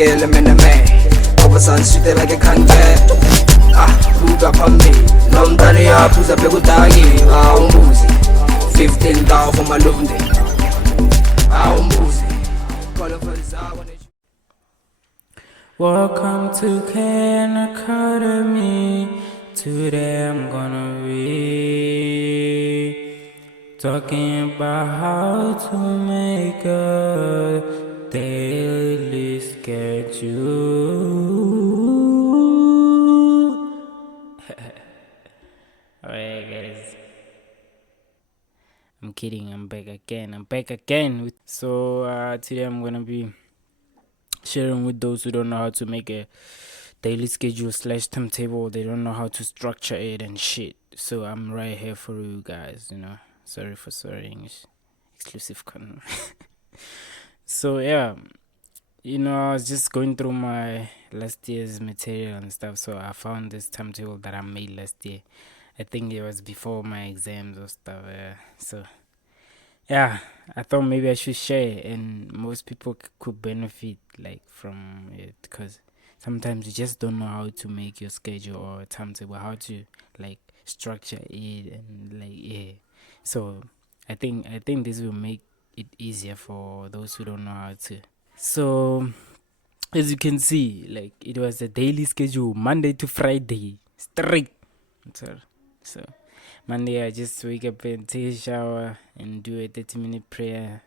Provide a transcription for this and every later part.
scale I'm in the man. Obasan sweet like a kange. Buga pambi. Lomdani ya puza pekutagi. Umbuzi 15 down for my lunde. Umbuzi. Welcome to Khan Academy. Today I'm gonna be talking about how to make a daily schedule. Alright guys, I'm kidding, I'm back again. So today I'm gonna be sharing with those who don't know how to make a daily schedule / timetable. They don't know how to structure it and shit. So I'm right here for you guys, Sorry for English. Exclusive content. So yeah, I was just going through my last year's material and stuff. So I found this timetable that I made last year. I think it was before my exams or stuff. So yeah, I thought maybe I should share, and most people could benefit from it, because sometimes you just don't know how to make your schedule or timetable, how to structure it, and So I think this will make it easier for those who don't know how to. So as you can see, it was a daily schedule, Monday to Friday, straight. So Monday, I just wake up and take a shower and do a 30-minute prayer.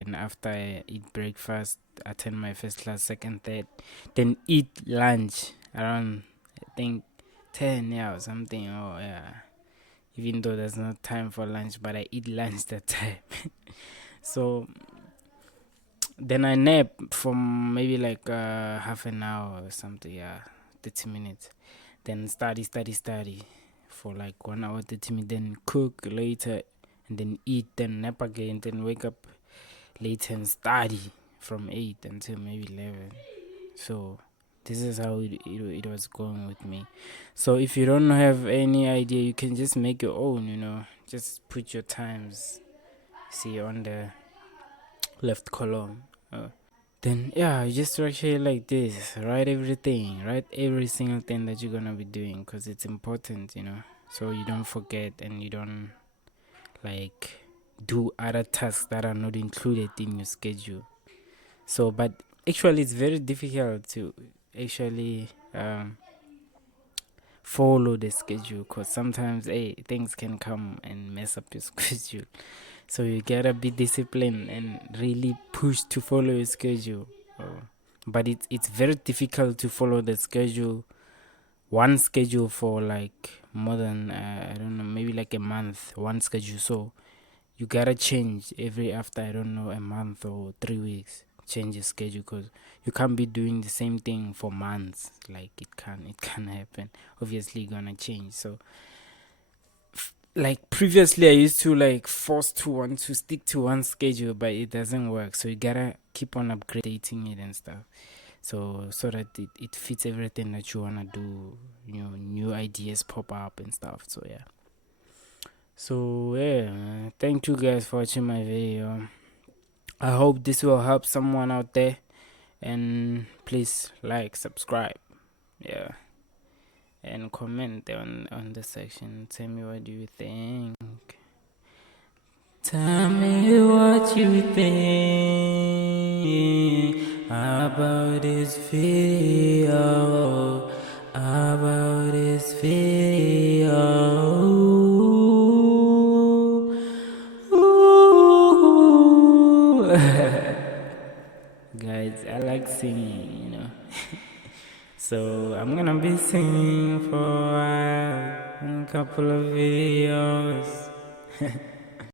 And after I eat breakfast, attend my first class, second, third, then eat lunch around, I think, 10, or something. Oh, yeah. Even though there's no time for lunch, but I eat lunch that time. So then I nap from maybe half an hour or something. 30 minutes. Then study for 1 hour, 30 minutes, then cook later, and then eat, then nap again, then wake up later and study from 8 until maybe 11. So this is how it was going with me. So if you don't have any idea, you can just make your own, just put your times, see on the left column. Then you just structure it like this. Write everything. Write every single thing that you're gonna be doing, because it's important, so you don't forget and you don't do other tasks that are not included in your schedule. So, but actually it's very difficult to actually follow the schedule, because sometimes things can come and mess up your schedule. So you gotta be disciplined and really push to follow your schedule. But it's very difficult to follow the schedule, one schedule for more than I don't know, maybe a month, one schedule. So you gotta change after I don't know, a month or 3 weeks, change your schedule, because you can't be doing the same thing for months. It can't happen. Obviously gonna change. So previously I used to force to want to stick to one schedule, but it doesn't work. So you gotta keep on upgrading it and stuff, so that it fits everything that you wanna do. New ideas pop up and stuff. So thank you guys for watching my video. I hope this will help someone out there, and please subscribe, and comment on the section. Tell me what do you think. Tell me what you think about this video. Ooh. Guys, I like singing, So I'm gonna be singing for a couple of videos.